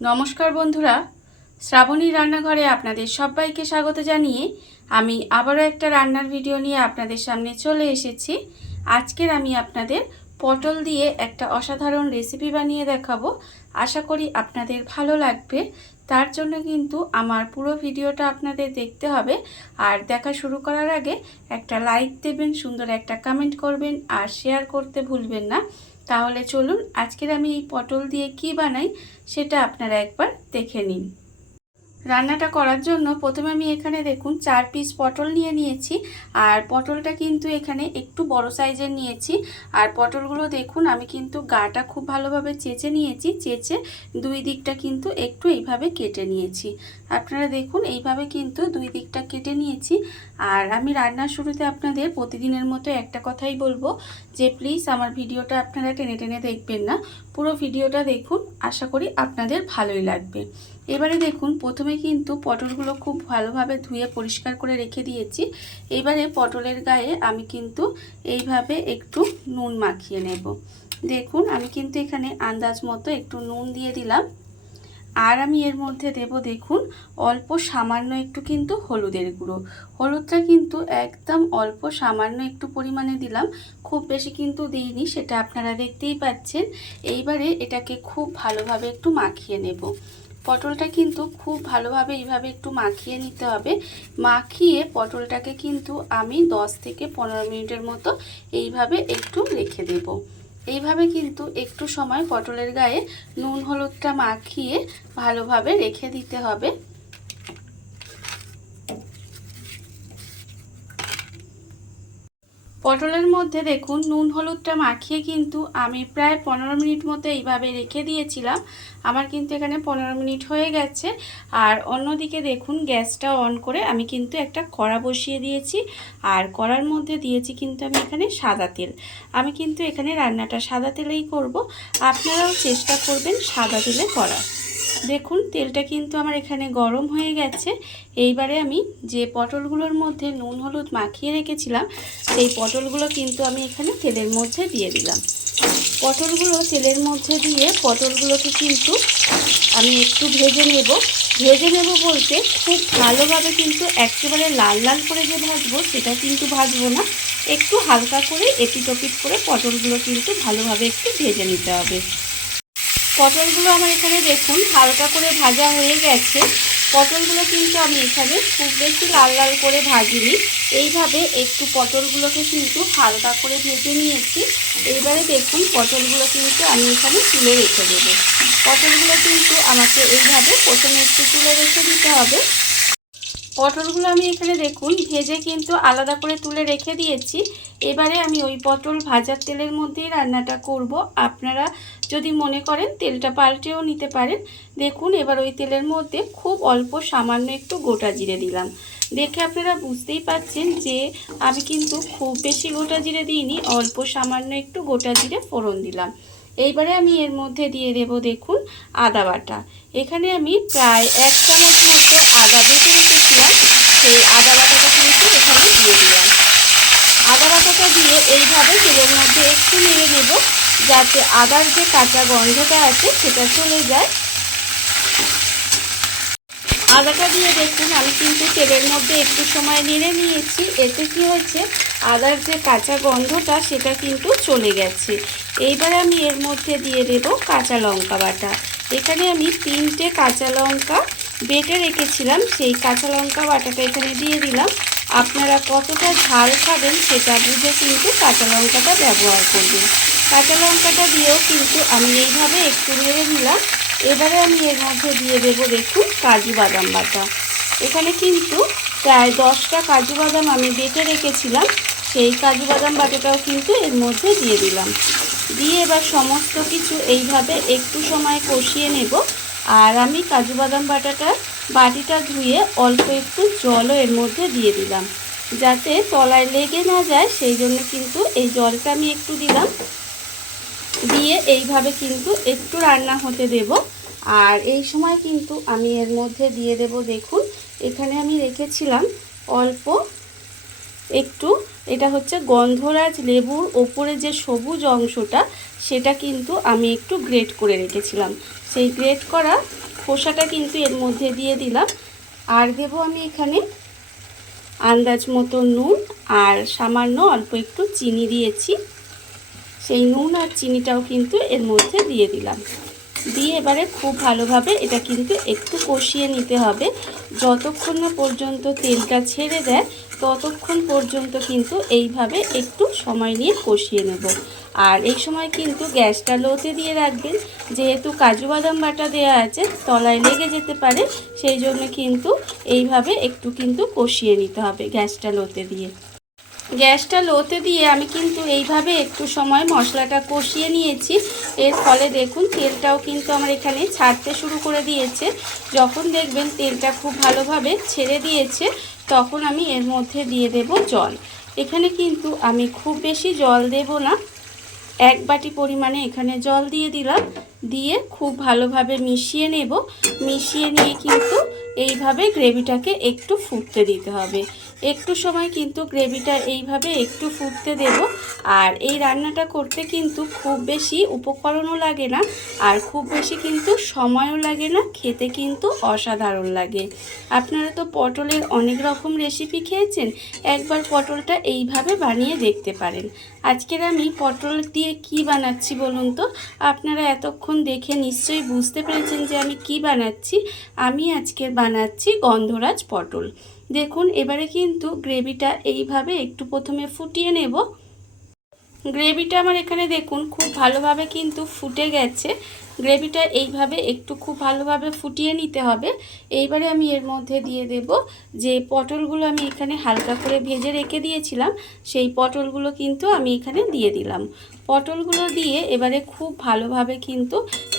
নমস্কার বন্ধুরা, শ্রাবণী রান্নাঘরে আপনাদের সবাইকে স্বাগত জানিয়ে আমি আবারও একটা রান্নার ভিডিও নিয়ে আপনাদের সামনে চলে এসেছি। আজকের আমি আপনাদের পটল দিয়ে একটা অসাধারণ রেসিপি বানিয়ে দেখাবো। আশা করি আপনাদের ভালো লাগবে। তার জন্য কিন্তু আমার পুরো ভিডিওটা আপনাদের দেখতে হবে। আর দেখা শুরু করার আগে একটা লাইক দেবেন, সুন্দর একটা কমেন্ট করবেন আর শেয়ার করতে ভুলবেন না। তাহলে চলুন আজকের আমি এই পটল দিয়ে কি বানাই সেটা আপনারা একবার দেখে নিন। রান্নাটা করার জন্য প্রথমে আমি এখানে দেখুন 4 পিস পটল নিয়ে নিয়েছি। আর পটলটা কিন্তু এখানে একটু বড় সাইজের নিয়েছি। আর পটলগুলো দেখুন আমি কিন্তু গাটা খুব ভালোভাবে চেঁচে নিয়েছি। চেঁচে দুই দিকটা কিন্তু একটু এইভাবে কেটে নিয়েছি। আপনারা দেখুন এইভাবে কিন্তু দুই দিকটা কেটে নিয়েছি। আর আমি রান্নার শুরুতে আপনাদের প্রতিদিনের মতো একটা কথাই বলবো যে প্লিজ আমার ভিডিওটা আপনারা টেনে টেনে দেখবেন না, পুরো ভিডিওটা দেখুন, আশা করি আপনাদের ভালোই লাগবে। এবারে দেখুন প্রথমে কিন্তু পটলগুলো খুব ভালোভাবে ধুয়ে পরিষ্কার করে রেখে দিয়েছি। এবারে পটলের গায়ে আমি কিন্তু এইভাবে একটু নুন মাখিয়ে নেব। দেখুন আমি কিন্তু এখানে আন্দাজ মতো একটু নুন দিয়ে দিলাম। আর আমি এর মধ্যে দেব দেখুন অল্প সামান্য একটু কিন্তু হলুদের গুঁড়ো। হলুদটা কিন্তু একদম অল্প সামান্য একটু পরিমাণে দিলাম, খুব বেশি কিন্তু দিইনি, সেটা আপনারা দেখতেই পাচ্ছেন। এইবারে এটাকে খুব ভালোভাবে একটু মাখিয়ে নেব। পটলটা কিন্তু খুব ভালোভাবে এইভাবে একটু মাখিয়ে নিতে হবে। মাখিয়ে পটলটাকে কিন্তু আমি 10 থেকে 15 মিনিটের মতো এইভাবে একটু রেখে দেব। এইভাবে কিন্তু একটু সময় পটলের গায়ে নুন হলুদটা মাখিয়ে ভালোভাবে রেখে দিতে হবে। পটলের মধ্যে দেখুন নুন হলুদটা মাখিয়ে কিন্তু আমি প্রায় 15 মিনিট মতো এইভাবে রেখে দিয়েছিলাম। আমার কিন্তু এখানে 15 মিনিট হয়ে গেছে। আর অন্যদিকে দেখুন গ্যাসটা অন করে আমি কিন্তু একটা কড়া বসিয়ে দিয়েছি। আর কড়ার মধ্যে দিয়েছি কিন্তু আমি এখানে সাদা তেল। আমি কিন্তু এখানে রান্নাটা সাদা তেলেই করব, আপনারাও চেষ্টা করবেন সাদা তেলে করার। দেখুন তেলটা কিন্তু আমার এখানে গরম হয়ে গেছে। এইবারে আমি যে পটলগুলোর মধ্যে নুন হলুদ মাখিয়ে রেখেছিলাম সেই পটলগুলো কিন্তু আমি এখানে তেলের মধ্যে দিয়ে দিলাম। পটলগুলো তেলের মধ্যে দিয়ে পটলগুলোকে কিন্তু আমি একটু ভেজে নেব। ভেজে নেব বলতে খুব ভালোভাবে কিন্তু একেবারে লাল লাল করে যে ভাজবো সেটা কিন্তু ভাজবো না, একটু হালকা করে এপিট ওপিট করে পটলগুলো কিন্তু ভালোভাবে একটু ভেজে নিতে হবে। পটলগুলো আমার এখানে দেখুন হালকা করে ভাজা হয়ে গেছে। পটলগুলো কিন্তু আমি এখানে খুব বেশি লাল লাল করে ভাজিনি, এইভাবে একটু পটলগুলোকে কিন্তু হালকা করে ভেজে নিয়েছি। এইবারে দেখুন পটলগুলো কিন্তু আমি এখানে তুলে রেখে দেবো। পটলগুলো কিন্তু আমাকে এইভাবে প্রথমে একটু তুলে রেখে দিতে হবে। পটলগুলো আমি এখানে দেখুন ভেজে কিন্তু আলাদা করে তুলে রেখে দিয়েছি। এবারে আমি ওই পটল ভাজার তেলের মধ্যেই রান্নাটা করব। আপনারা যদি মনে করেন তেলটা পাল্টেও নিতে পারেন। দেখুন এবার ওই তেলের মধ্যে খুব অল্প সামান্য একটু গোটা জিরে দিলাম। দেখে আপনারা বুঝতেই পাচ্ছেন যে আমি কিন্তু খুব বেশি গোটা জিরে দিইনি, অল্প সামান্য একটু গোটা জিরে ফোড়ন দিলাম। এইবারে আমি এর মধ্যে দিয়ে দেব দেখুন আদা বাটা। এখানে আমি প্রায় 1 চামচ মতো আদা বেটে রেখেছিলাম, সেই আদা বাটাটা কিন্তু এখানে দিয়ে দিলাম। আদা বাটাটা দিয়ে এইভাবে তেলের মধ্যে একটু নেড়ে নেব, যাতে আদার যে কাঁচা গন্ধটা আছে সেটা চলে যায়। আদাটা দিয়ে দেখুন আমি কিন্তু তেলের মধ্যে একটু সময় নেড়ে নিয়েছি। এতে কি হয়েছে, আদার যে কাঁচা গন্ধটা সেটা কিন্তু চলে গেছে। এইবার আমি এর মধ্যে দিয়ে দেব কাঁচা লঙ্কা বাটা। এখানে আমি 3টে কাঁচা লঙ্কা বেটে রেখেছিলাম, সেই কাঁচা লঙ্কা বাটাটা এখানে দিয়ে দিলাম। আপনারা কতটা ঝাল খাবেন সেটা বুঝে কিন্তু কাঁচা লঙ্কাটা ব্যবহার করবেন। কাঁচা লঙ্কাটা দিয়েও কিন্তু আমি এইভাবে একটু নেড়ে দিলাম। এবারে আমি এর মধ্যে দিয়ে দেব দেখুন কাজু বাদাম বাটা। এখানে কিন্তু প্রায় 10টা কাজু বাদাম আমি বেটে রেখেছিলাম, সেই কাজু বাদাম বাটাটাও কিন্তু এর মধ্যে দিয়ে দিলাম। দিয়ে এবার সমস্ত কিছু এইভাবে একটু সময় কষিয়ে নেব। আর আমি কাজু বাদাম বাটিটা ধুয়ে অল্প একটু জলও এর মধ্যে দিয়ে দিলাম, যাতে তলায় লেগে না যায়, সেই জন্য কিন্তু এই জলটা আমি একটু দিলাম। দিয়ে এইভাবে কিন্তু একটু রান্না হতে দেব। আর এই সময় কিন্তু আমি এর মধ্যে দিয়ে দেব দেখুন এখানে আমি রেখেছিলাম অল্প একটু, এটা হচ্ছে গন্ধরাজ লেবুর ওপরে যে সবুজ অংশটা সেটা কিন্তু আমি একটু গ্রেট করে রেখেছিলাম। সেই গ্রেট করা খোসাটা কিন্তু এর মধ্যে দিয়ে দিলাম। আর দেবো আমি এখানে আন্দাজ মতো নুন আর সামান্য অল্প একটু চিনি দিয়েছি। সেই নুন আর চিনিটাও কিন্তু এর মধ্যে দিয়ে দিলাম। দিয়ে এবারে খুব ভালোভাবে এটা কিন্তু একটু কষিয়ে নিতে হবে। যতক্ষণ না পর্যন্ত তেলটা ছেড়ে দেয় ততক্ষণ পর্যন্ত কিন্তু এইভাবে একটু সময় নিয়ে কষিয়ে নেব। আর এই সময় কিন্তু গ্যাসটা লোতে দিয়ে রাখবেন, যেহেতু কাজু বাদাম বাটা দেওয়া আছে তলায় লেগে যেতে পারে, সেই জন্য কিন্তু এইভাবে একটু কিন্তু কষিয়ে নিতে হবে গ্যাসটা লোতে দিয়ে। গ্যাসটা লোতে দিয়ে আমি কিন্তু এইভাবে একটু সময় মশলাটা কষিয়ে নিয়েছি। এর ফলে দেখুন তেলটাও কিন্তু আমার এখানে ছাড়তে শুরু করে দিয়েছে। যখন দেখবেন তেলটা খুব ভালোভাবে ছেড়ে দিয়েছে তখন আমি এর মধ্যে দিয়ে দেব জল। এখানে কিন্তু আমি খুব বেশি জল দেব না, 1 বাটি পরিমাণে এখানে জল দিয়ে দিলাম। দিয়ে খুব ভালোভাবে মিশিয়ে নেব। মিশিয়ে নিয়ে কিন্তু এইভাবে গ্রেভিটাকে একটু ফুটতে দিতে হবে। একটু সময় কিন্তু গ্রেভিটা এইভাবে একটু ফুটতে দেব। আর এই রান্নাটা করতে কিন্তু খুব বেশি উপকরণও লাগে না, আর খুব বেশি কিন্তু সময়ও লাগে না, খেতে কিন্তু অসাধারণ লাগে। আপনারা তো পটলের অনেক রকম রেসিপি খেয়েছেন, একবার পটলটা এইভাবে বানিয়ে দেখতে পারেন। আজকের আমি পটল দিয়ে কি বানাচ্ছি বলুন তো? আপনারা এতক্ষণ দেখে নিশ্চয়ই বুঝতে পেরেছেন যে আমি কি বানাচ্ছি। আমি আজকের বানাচ্ছি গন্ধরাজ পটল। দেখুন এবারে কিন্তু গ্রেভিটা এইভাবে একটু প্রথমে ফুটিয়ে নেব। গ্রেভিটা আমার এখানে দেখুন খুব ভালোভাবে কিন্তু ফুটে গেছে। গ্রেভিটা এইভাবে একটু খুব ভালোভাবে ফুটিয়ে নিতে হবে। এইবারে আমি এর মধ্যে দিয়ে দেব যে পটলগুলো আমি এখানে হালকা করে ভেজে রেখে দিয়েছিলাম, সেই পটলগুলো কিন্তু আমি এখানে দিয়ে দিলাম। পটলগুলো দিয়ে এবারে খুব ভালোভাবে কিন্তু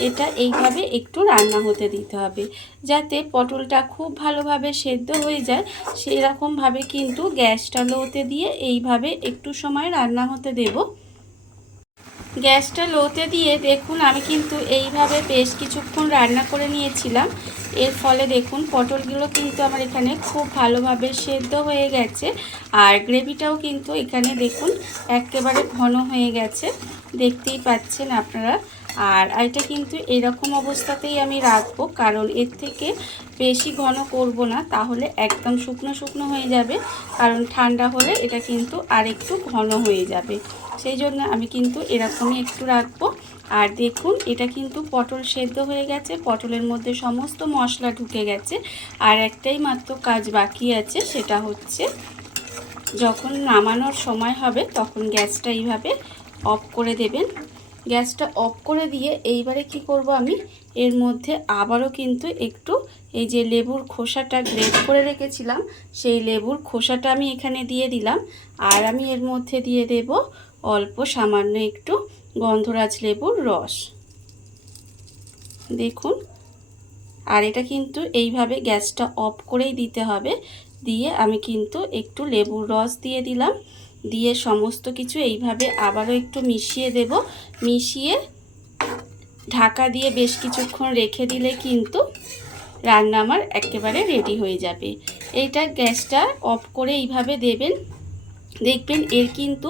এটা এইভাবে একটু রান্না হতে দিতে হবে, যাতে পটলটা খুব ভালোভাবে সেদ্ধ হয়ে যায়। সেই রকমভাবে কিন্তু গ্যাসটা লোতে দিয়ে এইভাবে একটু সময় রান্না হতে দেব। গ্যাসটা লোতে দিয়ে দেখুন আমি কিন্তু এইভাবে বেশ কিছুক্ষণ রান্না করে নিয়েছিলাম। এর ফলে দেখুন পটলগুলো কিন্তু আমার এখানে খুব ভালোভাবে সেদ্ধ হয়ে গেছে। আর গ্রেভিটাও কিন্তু এখানে দেখুন একেবারে ঘন হয়ে গেছে, দেখতেই পাচ্ছেন আপনারা। আর এটা কিন্তু এরকম অবস্থাতেই আমি রাখবো, কারণ এর থেকে বেশি ঘন করব না, তাহলে একদম শুকনো শুকনো হয়ে যাবে। কারণ ঠান্ডা হলে এটা কিন্তু আরেকটু ঘন হয়ে যাবে, সেই জন্য আমি কিন্তু এরকমই একটু রাখবো। আর দেখুন এটা কিন্তু পটল সেদ্ধ হয়ে গেছে, পটলের মধ্যে সমস্ত মশলা ঢুকে গেছে। আর একটাই মাত্র কাজ বাকি আছে, সেটা হচ্ছে যখন নামানোর সময় হবে তখন গ্যাসটা এইভাবে অফ করে দেবেন। গ্যাসটা অফ করে দিয়ে এইবারে কি করব, আমি এর মধ্যে আবারও কিন্তু একটু এই যে লেবুর খোসাটা গ্রেট করে রেখেছিলাম, সেই লেবুর খোসাটা আমি এখানে দিয়ে দিলাম। আর আমি এর মধ্যে দিয়ে দেব অল্প সামান্য একটু গন্ধরাজ লেবুর রস। দেখুন, আর এটা কিন্তু এইভাবে গ্যাসটা অফ করেই দিতে হবে। দিয়ে আমি কিন্তু একটু লেবুর রস দিয়ে দিলাম। দিয়ে সমস্ত কিছু এইভাবে আবারও একটু মিশিয়ে দেব। মিশিয়ে ঢাকা দিয়ে বেশ কিছুক্ষণ রেখে দিলে কিন্তু রান্না আমার একেবারে রেডি হয়ে যাবে। এইটা গ্যাসটা অফ করে এইভাবে দেবেন, দেখবেন এর কিন্তু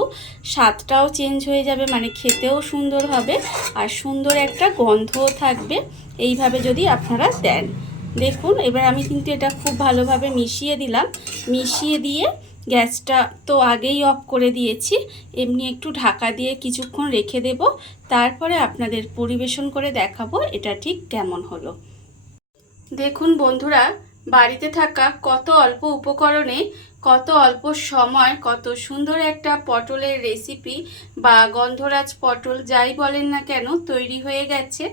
স্বাদটাও চেঞ্জ হয়ে যাবে, মানে খেতেও সুন্দর হবে আর সুন্দর একটা গন্ধও থাকবে এইভাবে যদি আপনারা দেন। দেখুন এবার আমি কিন্তু এটা খুব ভালোভাবে মিশিয়ে দিলাম। মিশিয়ে দিয়ে গ্যাসটা তো আগেই অফ করে দিয়েছি, এমনি একটু ঢাকা দিয়ে কিছুক্ষণ রেখে দেব। তারপরে আপনাদের পরিবেশন করে দেখাবো এটা ঠিক কেমন হলো। দেখুন বন্ধুরা, বাড়িতে থাকা কত অল্প উপকরণে কত অল্প সময় কত সুন্দর একটা পটলের রেসিপি বা গন্ধরাজ পটল যাই বলেন না কেন তৈরি হয়ে গেছে,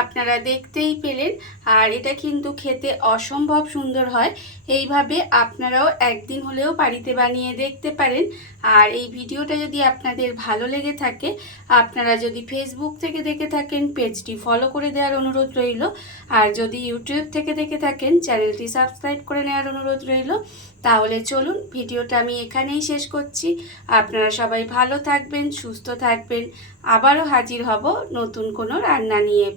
আপনারা দেখতেই পেলেন। আর এটা কিন্তু খেতে অসম্ভব সুন্দর হয়। এইভাবে আপনারাও একদিন হলেও বাড়িতে বানিয়ে দেখতে পারেন। আর এই ভিডিওটা যদি আপনাদের ভালো লেগে থাকে, আপনারা যদি ফেসবুক থেকে দেখে থাকেন পেজটি ফলো করে দেওয়ার অনুরোধ রইল। আর যদি ইউটিউব থেকে দেখে থাকেন চ্যানেলটি সাবস্ক্রাইব করে নেওয়ার অনুরোধ রইল। তাহলে চলুন ভিডিওটা আমি এখানেই শেষ করছি। আপনারা সবাই ভালো থাকবেন, সুস্থ থাকবেন। আবারও হাজির হব নতুন কোনো রান্না নিয়ে।